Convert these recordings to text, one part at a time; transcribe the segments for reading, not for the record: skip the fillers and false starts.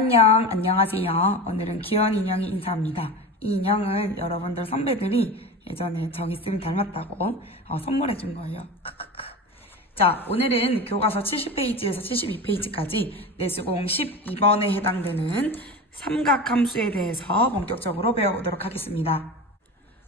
안녕하세요. 오늘은 귀여운 인형이 인사합니다. 이 인형은 여러분들 선배들이 예전에 정희쌤 닮았다고 선물해준 거예요. 자, 오늘은 교과서 70페이지에서 72페이지까지 내수공 12번에 해당되는 삼각함수에 대해서 본격적으로 배워보도록 하겠습니다.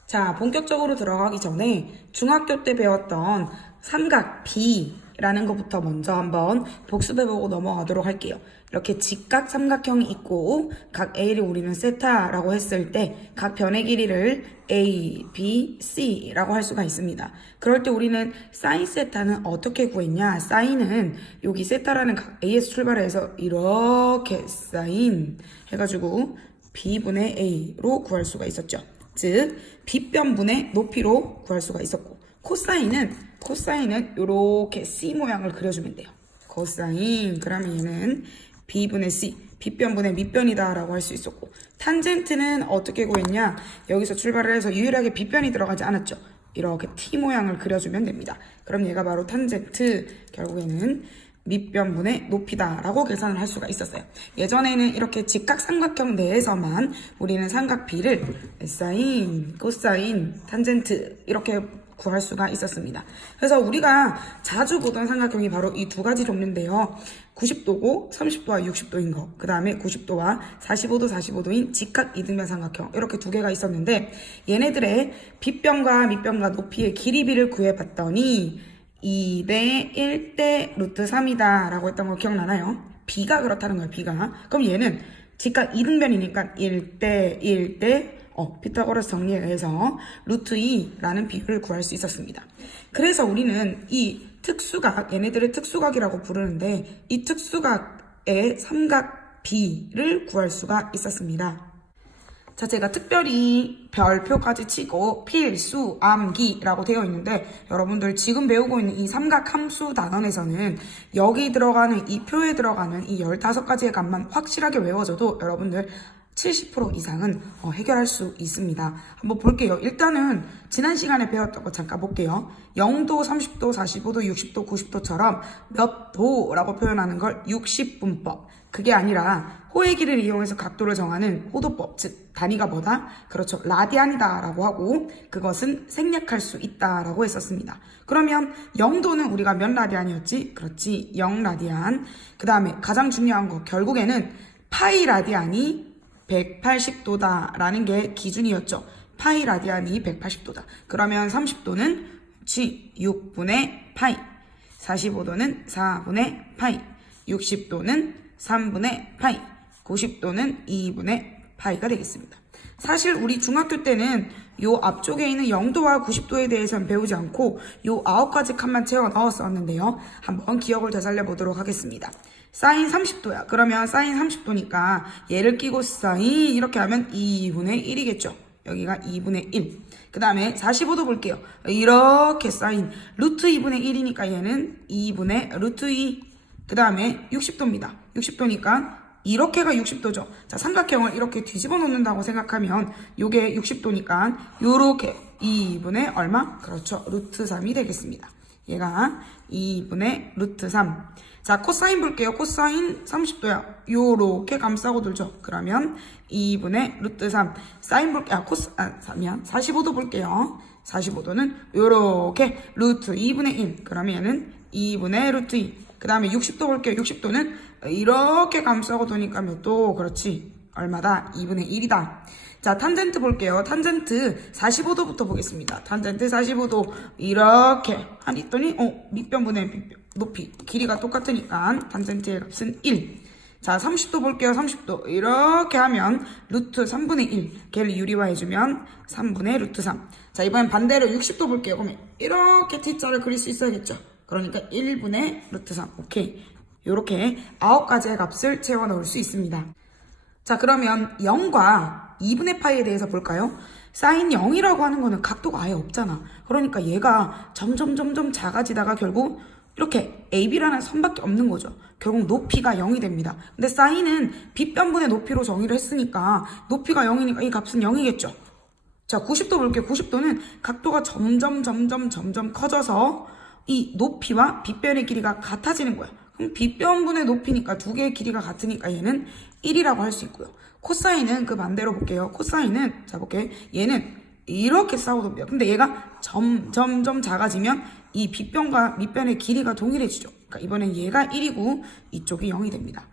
자, 본격적으로 들어가기 전에 중학교 때 배웠던 삼각 B라는 것부터 먼저 한번 복습해보고 넘어가도록 할게요. 이렇게 직각 삼각형이 있고 각 A를 우리는 세타라고 했을 때 각 변의 길이를 A, B, C라고 할 수가 있습니다. 그럴 때 우리는 사인 세타는 어떻게 구했냐? 사인은 여기 세타라는 각 A에서 출발해서 이렇게 사인 해가지고 B분의 A로 구할 수가 있었죠. 즉 B변분의 높이로 구할 수가 있었고, 코사인은 이렇게 C 모양을 그려주면 돼요. 코사인, 그러면 얘는 B분의 C, B변분의 밑변이다 라고 할 수 있었고, 탄젠트는 어떻게 구했냐? 여기서 출발을 해서 유일하게 B변이 들어가지 않았죠. 이렇게 T 모양을 그려주면 됩니다. 그럼 얘가 바로 탄젠트, 결국에는 밑변분의 높이다 라고 계산을 할 수가 있었어요. 예전에는 이렇게 직각 삼각형 내에서만 우리는 삼각 B를 사인, 코사인, 탄젠트 이렇게 구할 수가 있었습니다. 그래서 우리가 자주 보던 삼각형이 바로 이 두 가지 종류인데요. 90도고 30도와 60도인 거, 그 다음에 90도와 45도, 45도인 직각 이등변 삼각형, 이렇게 두 개가 있었는데, 얘네들의 빗변과 밑변과 높이의 길이비를 구해봤더니 2대 1대 루트 3이다 라고 했던 거 기억나나요? B가 그렇다는 거예요. B가. 그럼 얘는 직각 이등변이니까 1대 1대 피타고라스 정리에 의해서 루트 2라는 비율을 구할 수 있었습니다. 그래서 우리는 이 특수각, 얘네들을 특수각이라고 부르는데, 이 특수각의 삼각 B를 구할 수가 있었습니다. 자, 제가 특별히 별표까지 치고 필수 암기라고 되어 있는데, 여러분들 지금 배우고 있는 이 삼각함수 단원에서는 여기 들어가는 이 표에 들어가는 이 15가지의 값만 확실하게 외워줘도 여러분들 70% 이상은 해결할 수 있습니다. 한번 볼게요. 일단은 지난 시간에 배웠던 거 잠깐 볼게요. 0도, 30도, 45도, 60도, 90도처럼 몇 도라고 표현하는 걸 60분법. 그게 아니라 호의 길이를 이용해서 각도를 정하는 호도법, 즉 단위가 뭐다? 그렇죠. 라디안이다 라고 하고, 그것은 생략할 수 있다 라고 했었습니다. 그러면 0도는 우리가 몇 라디안이었지? 그렇지, 0라디안. 그 다음에 가장 중요한 거, 결국에는 파이 라디안이 180도다 라는 게 기준이었죠. 파이 라디안이 180도다. 그러면 30도는 6분의 파이, 45도는 4분의 파이, 60도는 3분의 파이, 90도는 2분의 파이가 되겠습니다. 사실 우리 중학교 때는 요 앞쪽에 있는 0도와 90도에 대해서는 배우지 않고 요 9가지 칸만 채워 넣었었는데요. 한번 기억을 되살려 보도록 하겠습니다. 사인 30도야. 그러면 사인 30도니까 얘를 끼고 사인 이렇게 하면 2분의 1이겠죠. 여기가 2분의 1. 그 다음에 45도 볼게요. 이렇게 사인 루트 2분의 1이니까 얘는 2분의 루트 2. 그 다음에 60도입니다. 60도니까 이렇게가 60도죠. 자, 삼각형을 이렇게 뒤집어 놓는다고 생각하면 요게 60도니까 요렇게 2분의 얼마? 그렇죠. 루트 3이 되겠습니다. 얘가 2분의 루트 3. 자, 코사인 볼게요. 코사인 30도야. 요렇게 감싸고 돌죠. 그러면 2분의 루트 3. 사인 볼게요. 45도 볼게요. 45도는 요렇게 루트 2분의 1. 그러면 얘는 2분의 루트 2. 그 다음에 60도 볼게요. 60도는 이렇게 감싸고 도니까 몇 도? 그렇지. 얼마다? 2분의 1이다. 자, 탄젠트 볼게요. 탄젠트 45도부터 보겠습니다. 탄젠트 45도 이렇게 했더니 밑변분의 밑변, 높이, 길이가 똑같으니까 탄젠트의 값은 1. 자, 30도 볼게요. 30도 이렇게 하면 루트 3분의 1. 걔를 유리화해주면 3분의 루트 3. 자, 이번엔 반대로 60도 볼게요. 그러면 이렇게 T자를 그릴 수 있어야겠죠. 그러니까 1분의 루트 3. 오케이. 요렇게 9가지의 값을 채워 넣을 수 있습니다. 자, 그러면 0과 2분의 파이에 대해서 볼까요? 사인 0이라고 하는 거는 각도가 아예 없잖아. 그러니까 얘가 점점 작아지다가 결국 이렇게 AB라는 선밖에 없는 거죠. 결국 높이가 0이 됩니다. 근데 사인은 빗변분의 높이로 정의를 했으니까 높이가 0이니까 이 값은 0이겠죠. 자, 90도 볼게요. 90도는 각도가 점점 커져서 이 높이와 빗변의 길이가 같아지는 거야. 그럼 빗변분의 높이니까 두 개의 길이가 같으니까 얘는 1이라고 할 수 있고요. 코사인은 그 반대로 볼게요. 코사인은 자 볼게요. 얘는 이렇게 싸워둡니다. 근데 얘가 점점 작아지면 이 빗변과 밑변의 길이가 동일해지죠. 그러니까 이번엔 얘가 1이고 이쪽이 0이 됩니다.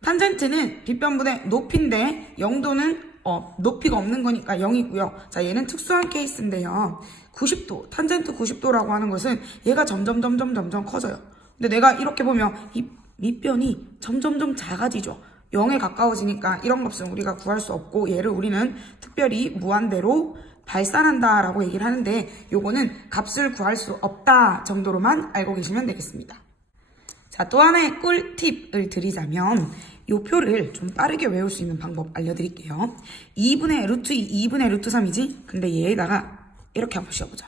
탄젠트는 빗변분의 높이인데 0도는 높이가 없는 거니까 0이고요. 자, 얘는 특수한 케이스인데요. 90도, 탄젠트 90도라고 하는 것은 얘가 점점 커져요. 근데 내가 이렇게 보면 이 밑변이 점점 작아지죠. 0에 가까워지니까 이런 값은 우리가 구할 수 없고 얘를 우리는 특별히 무한대로 발산한다라고 얘기를 하는데 요거는 값을 구할 수 없다 정도로만 알고 계시면 되겠습니다. 자, 또 하나의 꿀팁을 드리자면 이 표를 좀 빠르게 외울 수 있는 방법 알려드릴게요. 2분의 루트 2, 2분의 루트 3이지? 근데 얘에다가 이렇게 한번 씌워보자.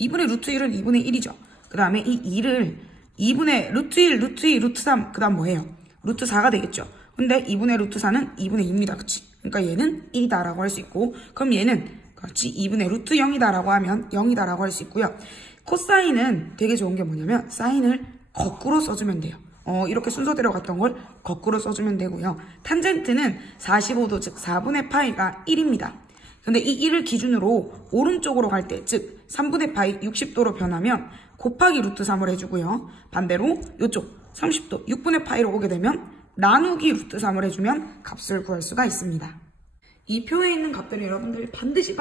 2분의 루트 1은 2분의 1이죠. 그 다음에 이 2를 2분의 루트 1, 루트 2, 루트 3, 그 다음 뭐예요? 루트 4가 되겠죠. 근데 2분의 루트 4는 2분의 2입니다. 그치? 그러니까 얘는 1이다라고 할 수 있고, 그럼 얘는 그렇지 2분의 루트 0이다라고 하면 0이다라고 할 수 있고요. 코사인은 되게 좋은 게 뭐냐면 사인을 거꾸로 써주면 돼요. 이렇게 순서대로 갔던 걸 거꾸로 써주면 되고요. 탄젠트는 45도 즉 4분의 파이가 1입니다. 근데 이 1을 기준으로 오른쪽으로 갈 때 즉 3분의 파이 60도로 변하면 곱하기 루트 3을 해주고요. 반대로 이쪽 30도 6분의 파이로 오게 되면 나누기 루트 3을 해주면 값을 구할 수가 있습니다. 이 표에 있는 값들을 여러분들이 반드시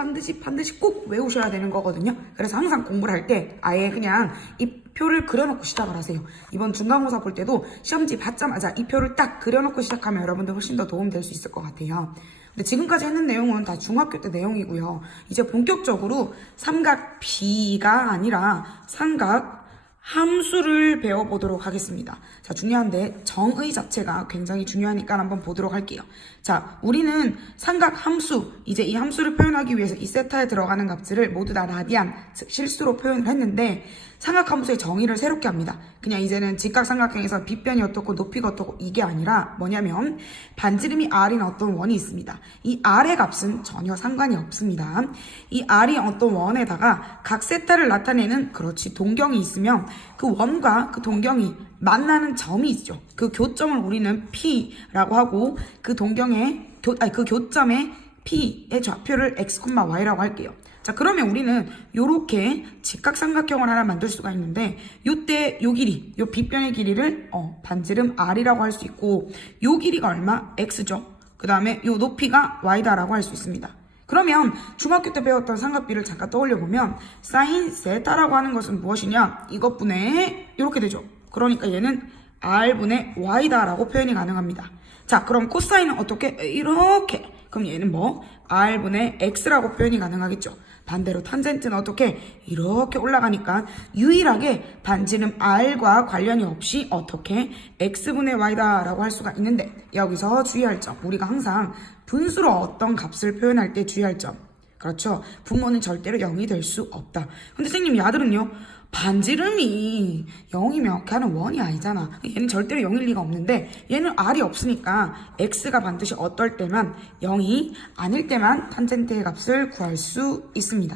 꼭 외우셔야 되는 거거든요. 그래서 항상 공부를 할 때 아예 그냥 이 표를 그려놓고 시작을 하세요. 이번 중간고사 볼 때도 시험지 받자마자 이 표를 딱 그려놓고 시작하면 여러분들 훨씬 더 도움 될 수 있을 것 같아요. 근데 지금까지 했는 내용은 다 중학교 때 내용이고요. 이제 본격적으로 삼각 B가 아니라 삼각 함수를 배워보도록 하겠습니다. 자, 중요한데 정의 자체가 굉장히 중요하니까 한번 보도록 할게요. 자, 우리는 삼각 함수, 이제 이 함수를 표현하기 위해서 이 세타에 들어가는 값들을 모두 다 라디안, 즉 실수로 표현을 했는데 삼각 함수의 정의를 새롭게 합니다. 그냥 이제는 직각삼각형에서 빗변이 어떻고 높이가 어떻고 이게 아니라 뭐냐면 반지름이 r인 어떤 원이 있습니다. 이 r의 값은 전혀 상관이 없습니다. 이 r이 어떤 원에다가 각 세타를 나타내는 그렇지 동경이 있으면 그 원과 그 동경이 만나는 점이 있죠. 그 교점을 우리는 P라고 하고 그 동경의 그 교점의 P의 좌표를 x, y라고 할게요. 자, 그러면 우리는 요렇게 직각삼각형을 하나 만들 수가 있는데 요때 요 길이, 요 빗변의 길이를 반지름 r이라고 할 수 있고 요 길이가 얼마? x죠. 그 다음에 요 높이가 y다라고 할 수 있습니다. 그러면 중학교 때 배웠던 삼각비를 잠깐 떠올려보면 사인 세타라고 하는 것은 무엇이냐? 이것분의 이렇게 되죠. 그러니까 얘는 r분의 y다라고 표현이 가능합니다. 자, 그럼 코사인은 어떻게? 이렇게. 그럼 얘는 뭐? r분의 x라고 표현이 가능하겠죠. 반대로 탄젠트는 어떻게? 이렇게 올라가니까 유일하게 반지름 r과 관련이 없이 어떻게? x분의 y다라고 할 수가 있는데 여기서 주의할 점. 우리가 항상 분수로 어떤 값을 표현할 때 주의할 점. 그렇죠. 분모는 절대로 0이 될 수 없다. 근데 선생님 야들은요? 반지름이 0이면 걔는 원이 아니잖아. 얘는 절대로 0일 리가 없는데 얘는 r이 없으니까 x가 반드시 어떨 때만 0이 아닐 때만 탄젠트의 값을 구할 수 있습니다.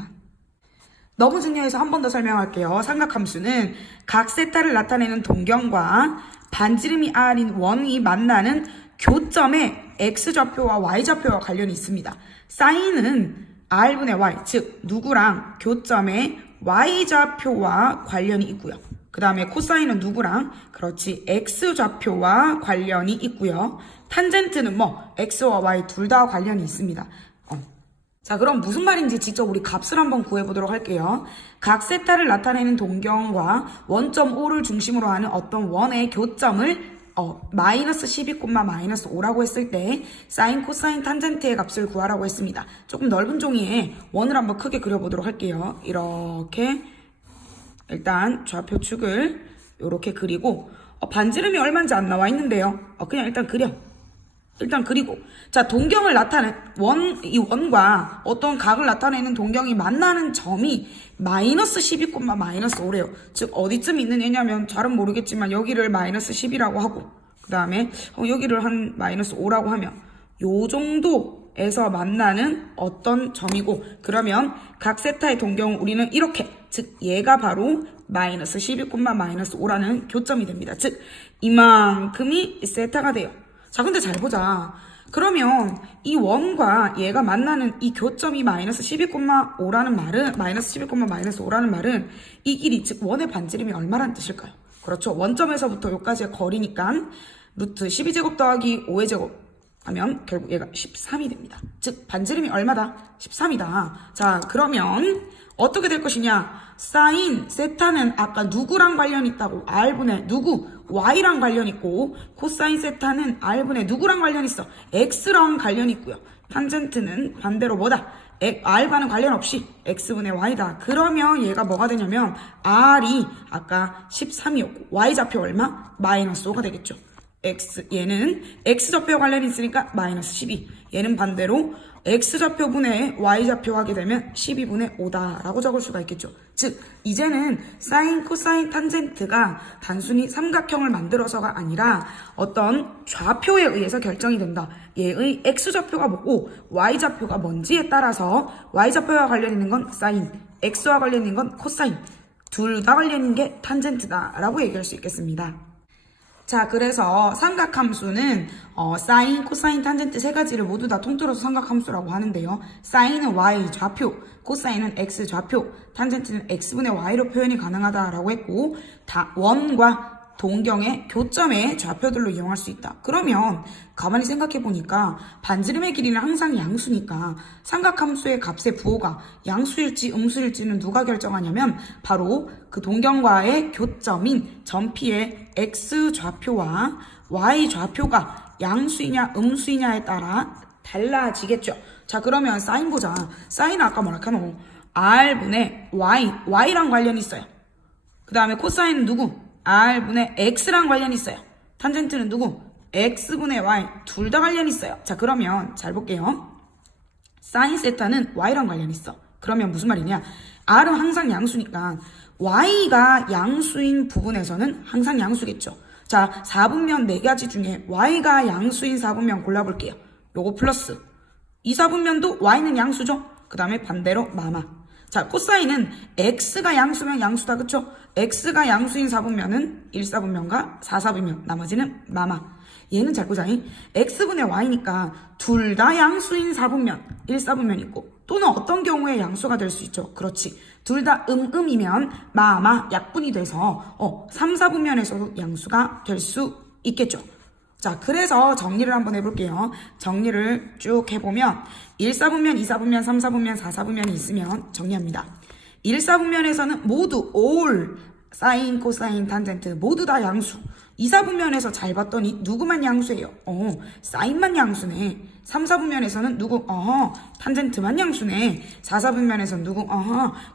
너무 중요해서 한 번 더 설명할게요. 삼각함수는 각 세타를 나타내는 동경과 반지름이 r인 원이 만나는 교점에 x좌표와 y좌표와 관련이 있습니다. 사인은 r분의 y, 즉 누구랑 교점에 y좌표와 관련이 있고요. 그 다음에 코사인은 누구랑? 그렇지, x좌표와 관련이 있고요. 탄젠트는 뭐 x와 y 둘 다 관련이 있습니다. 자, 그럼 무슨 말인지 직접 우리 값을 한번 구해보도록 할게요. 각 세타를 나타내는 동경과 원점 O를 중심으로 하는 어떤 원의 교점을 마이너스 12, 마이너스 5라고 했을 때 사인, 코사인, 탄젠트의 값을 구하라고 했습니다. 조금 넓은 종이에 원을 한번 크게 그려보도록 할게요. 이렇게 일단 좌표축을 이렇게 그리고 반지름이 얼마인지 안 나와 있는데요. 그냥 일단 그려. 일단 그리고 자, 동경을 나타낸 이 원과 어떤 각을 나타내는 동경이 만나는 점이 마이너스 12, 마이너스 5래요. 즉 어디쯤 있는 애냐면 잘은 모르겠지만 여기를 마이너스 10이라고 하고 그 다음에 여기를 한 마이너스 5라고 하면 요 정도에서 만나는 어떤 점이고, 그러면 각 세타의 동경은 우리는 이렇게, 즉 얘가 바로 마이너스 12, 마이너스 5라는 교점이 됩니다. 즉 이만큼이 세타가 돼요. 자, 근데 잘 보자. 그러면 이 원과 얘가 만나는 이 교점이 마이너스 12,5라는 말은 마이너스 12, 마이너스 5라는 말은 이 길이 즉 원의 반지름이 얼마란 뜻일까요? 그렇죠. 원점에서부터 여기까지의 거리니까 루트 12제곱 더하기 5의 제곱 하면 결국 얘가 13이 됩니다. 즉 반지름이 얼마다? 13이다. 자, 그러면 어떻게 될 것이냐? 사인 세타는 아까 누구랑 관련 있다고? R분의 누구? Y랑 관련 있고 코사인 세타는 R분의 누구랑 관련 있어? X랑 관련 있고요. 탄젠트는 반대로 뭐다? R과는 관련 없이 X분의 Y다. 그러면 얘가 뭐가 되냐면 R이 아까 13이었고 Y좌표 얼마? 마이너스 5가 되겠죠. 얘는 X좌표 관련이 있으니까 마이너스 12. 얘는 반대로 X좌표분의 Y좌표 하게 되면 12분의 5다 라고 적을 수가 있겠죠. 즉 이제는 사인, 코사인, 탄젠트가 단순히 삼각형을 만들어서가 아니라 어떤 좌표에 의해서 결정이 된다. 얘의 X좌표가 뭐고 Y좌표가 뭔지에 따라서 Y좌표와 관련 있는 건 사인, X와 관련 있는 건 코사인, 둘 다 관련 있는 게 탄젠트다 라고 얘기할 수 있겠습니다. 자, 그래서 삼각함수는 사인, 코사인, 탄젠트 세 가지를 모두 다 통틀어서 삼각함수라고 하는데요. 사인은 y 좌표, 코사인은 x 좌표, 탄젠트는 x분의 y로 표현이 가능하다라고 했고 원과 동경의 교점의 좌표들로 이용할 수 있다. 그러면 가만히 생각해보니까 반지름의 길이는 항상 양수니까 삼각함수의 값의 부호가 양수일지 음수일지는 누가 결정하냐면 바로 그 동경과의 교점인 점피의 x 좌표와 y 좌표가 양수이냐 음수이냐에 따라 달라지겠죠. 자, 그러면 사인 보자. 사인은 아까 뭐라 카노? r분의 y랑 관련이 있어요. 그 다음에 코사인은 누구? R분의 X랑 관련이 있어요. 탄젠트는 누구? X분의 Y 둘 다 관련이 있어요. 자, 그러면 잘 볼게요. 사인 세타는 Y랑 관련이 있어. 그러면 무슨 말이냐? R은 항상 양수니까 Y가 양수인 부분에서는 항상 양수겠죠. 자, 4분면 4가지 중에 Y가 양수인 4분면 골라볼게요. 요거 플러스 2사분면도 Y는 양수죠. 그 다음에 반대로 마마. 자, 코사인은 X가 양수면 양수다. 그쵸? X가 양수인 4분면은 1사분면과 4사분면 나머지는 마마. 얘는 잘 보자잉. X분의 Y니까 둘 다 양수인 4분면 1사분면 있고 또는 어떤 경우에 양수가 될 수 있죠. 그렇지. 둘 다 음이면 마마 약분이 돼서 3, 4분면에서도 양수가 될 수 있겠죠. 자, 그래서 정리를 한번 해볼게요. 정리를 쭉 해보면 1사분면, 2사분면, 3사분면, 4사분면이 있으면 정리합니다. 1사분면에서는 모두 all, 사인, 코사인, 탄젠트 모두 다 양수. 2사분면에서 잘 봤더니 누구만 양수예요? 사인만 양수네. 3사분면에서는 누구? 탄젠트만 양수네. 4사분면에서는 누구?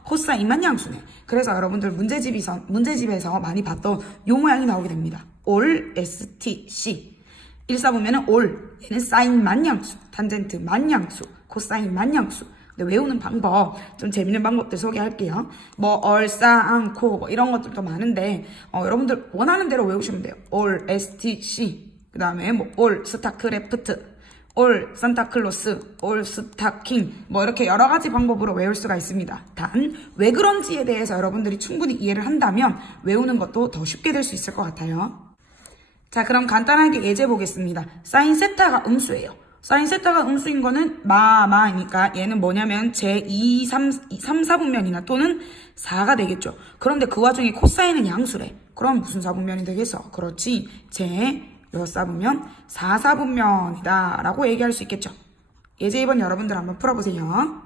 코사인만 양수네. 그래서 여러분들 문제집에서 많이 봤던 요 모양이 나오게 됩니다. all, STC. 1사분면은 all, 얘는 사인만 양수, 탄젠트만 양수, 코사인만 양수. 근데 외우는 방법, 좀 재밌는 방법들 소개할게요. 얼싸안코 이런 것들도 많은데 여러분들 원하는 대로 외우시면 돼요. all, STC. 그 다음에 all, 스타크래프트, all, 산타클로스, all, 스타킹 이렇게 여러 가지 방법으로 외울 수가 있습니다. 단 왜 그런지에 대해서 여러분들이 충분히 이해를 한다면 외우는 것도 더 쉽게 될 수 있을 것 같아요. 자, 그럼 간단하게 예제 보겠습니다. 사인 세타가 음수예요. 사인 세타가 음수인 거는 마마이니까 얘는 뭐냐면 제2, 3, 4분면이나 또는 4가 되겠죠. 그런데 그 와중에 코사인은 양수래. 그럼 무슨 4분면이 되겠어? 그렇지. 몇 4분면? 4, 4분면이다 라고 얘기할 수 있겠죠. 예제 2번 여러분들 한번 풀어보세요.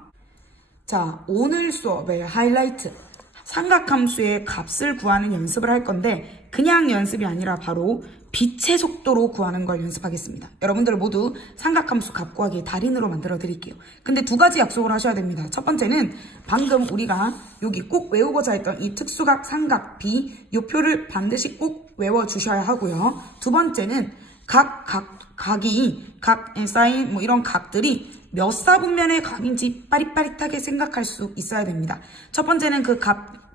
자, 오늘 수업의 하이라이트. 삼각함수의 값을 구하는 연습을 할 건데 그냥 연습이 아니라 바로 빛의 속도로 구하는 걸 연습하겠습니다. 여러분들 모두 삼각함수 값 구하기 달인으로 만들어 드릴게요. 근데 두 가지 약속을 하셔야 됩니다. 첫 번째는 방금 우리가 여기 꼭 외우고자 했던 이 특수각 삼각 B 요 표를 반드시 꼭 외워주셔야 하고요. 두 번째는 각이 사인 이런 각들이 몇 사분면의 각인지 빠릿빠릿하게 생각할 수 있어야 됩니다. 첫 번째는 그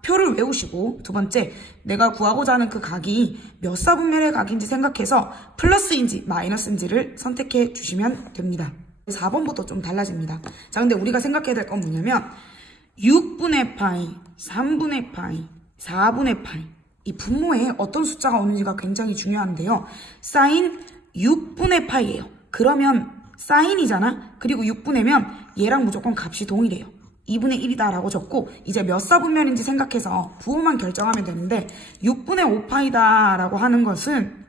표를 외우시고 두 번째 내가 구하고자 하는 그 각이 몇 사분면의 각인지 생각해서 플러스인지 마이너스인지를 선택해 주시면 됩니다. 4번부터 좀 달라집니다. 자, 근데 우리가 생각해야 될 건 뭐냐면 6분의 파이, 3분의 파이, 4분의 파이. 이 분모에 어떤 숫자가 오는지가 굉장히 중요한데요. 사인 6분의 파이예요. 그러면 사인이잖아. 그리고 6분의면 얘랑 무조건 값이 동일해요. 2분의 1이다 라고 적고 이제 몇 사분면인지 생각해서 부호만 결정하면 되는데 6분의 5파이다 라고 하는 것은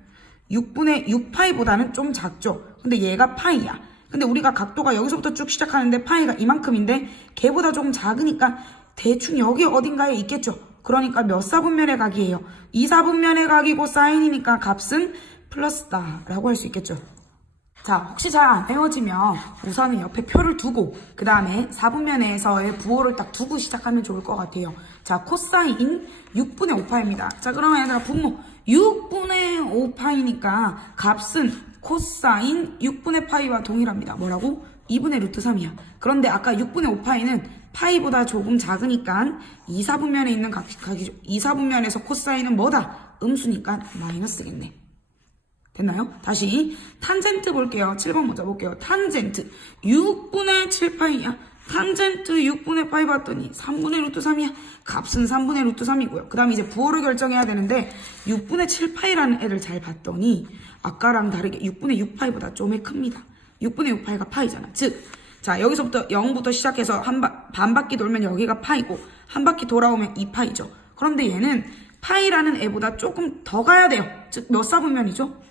6분의 6파이보다는 좀 작죠. 근데 얘가 파이야. 근데 우리가 각도가 여기서부터 쭉 시작하는데 파이가 이만큼인데 걔보다 조금 작으니까 대충 여기 어딘가에 있겠죠. 그러니까 몇 사분면의 각이에요? 2사분면의 각이고 사인이니까 값은 플러스다 라고 할 수 있겠죠. 자, 혹시 잘 안 외워지면 우선은 옆에 표를 두고 그 다음에 4분면에서의 부호를 딱 두고 시작하면 좋을 것 같아요. 자, 코사인 6분의 5파입니다. 자, 그러면 얘들아 분모 6분의 5파이니까 값은 코사인 6분의 파이와 동일합니다. 뭐라고? 2분의 루트 3이야. 그런데 아까 6분의 5파이는 파이보다 조금 작으니까 2사분면에 있는 각이죠. 2사분면에서 코사인은 뭐다? 음수니까 마이너스겠네. 됐나요? 다시 탄젠트 볼게요. 7번 먼저 볼게요. 탄젠트 6분의 7파이야. 탄젠트 6분의 파이 봤더니 3분의 루트 3이야. 값은 3분의 루트 3이고요. 그 다음에 이제 부호를 결정해야 되는데 6분의 7파이라는 애를 잘 봤더니 아까랑 다르게 6분의 6파이보다 좀 큽니다. 6분의 6파이가 파이잖아. 즉, 자 여기서부터 0부터 시작해서 반 바퀴 돌면 여기가 파이고 한 바퀴 돌아오면 2파이죠. 그런데 얘는 파이라는 애보다 조금 더 가야 돼요. 즉 몇 사분면이죠?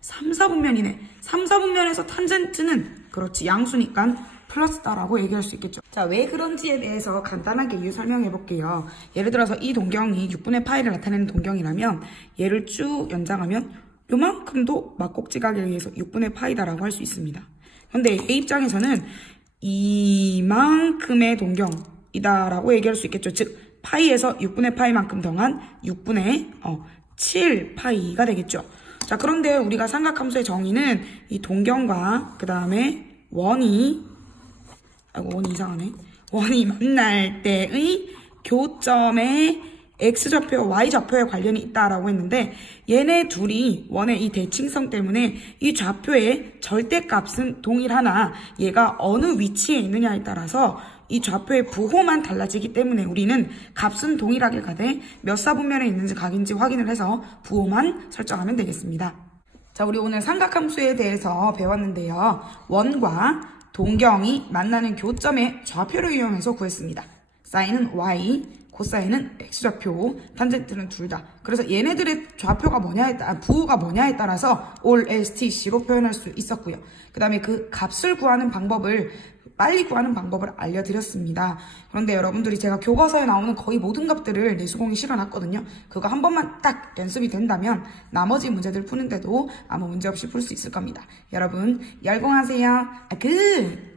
3사분면이네. 3사분면에서 탄젠트는 그렇지 양수니까 플러스다라고 얘기할 수 있겠죠. 자, 왜 그런지에 대해서 간단하게 이유 설명해 볼게요. 예를 들어서 이 동경이 6분의 파이를 나타내는 동경이라면 얘를 쭉 연장하면 요만큼도 막꼭지각에 의해서 6분의 파이다라고 할 수 있습니다. 근데 A 입장에서는 이만큼의 동경이다라고 얘기할 수 있겠죠. 즉 파이에서 6분의 파이만큼 더한 6분의 7파이가 되겠죠. 자, 그런데 우리가 삼각함수의 정의는 이 동경과 그 다음에 원이 이상하네. 원이 만날 때의 교점의 x좌표와 y좌표의 관련이 있다라고 했는데 얘네 둘이 원의 이 대칭성 때문에 이 좌표의 절대값은 동일하나 얘가 어느 위치에 있느냐에 따라서 이 좌표의 부호만 달라지기 때문에 우리는 값은 동일하게 가되 몇 사분면에 있는지 각인지 확인을 해서 부호만 설정하면 되겠습니다. 자, 우리 오늘 삼각함수에 대해서 배웠는데요. 원과 동경이 만나는 교점의 좌표를 이용해서 구했습니다. 사인은 y, 코사인은 x좌표, 탄젠트는 둘 다. 그래서 얘네들의 좌표가 뭐냐에 따라 부호가 뭐냐에 따라서 all stc로 표현할 수 있었고요. 그 다음에 그 값을 구하는 방법을 빨리 구하는 방법을 알려드렸습니다. 그런데 여러분들이 제가 교과서에 나오는 거의 모든 값들을 내수공이 실어놨거든요. 그거 한 번만 딱 연습이 된다면 나머지 문제들 푸는데도 아무 문제 없이 풀 수 있을 겁니다. 여러분 열공하세요. 굿!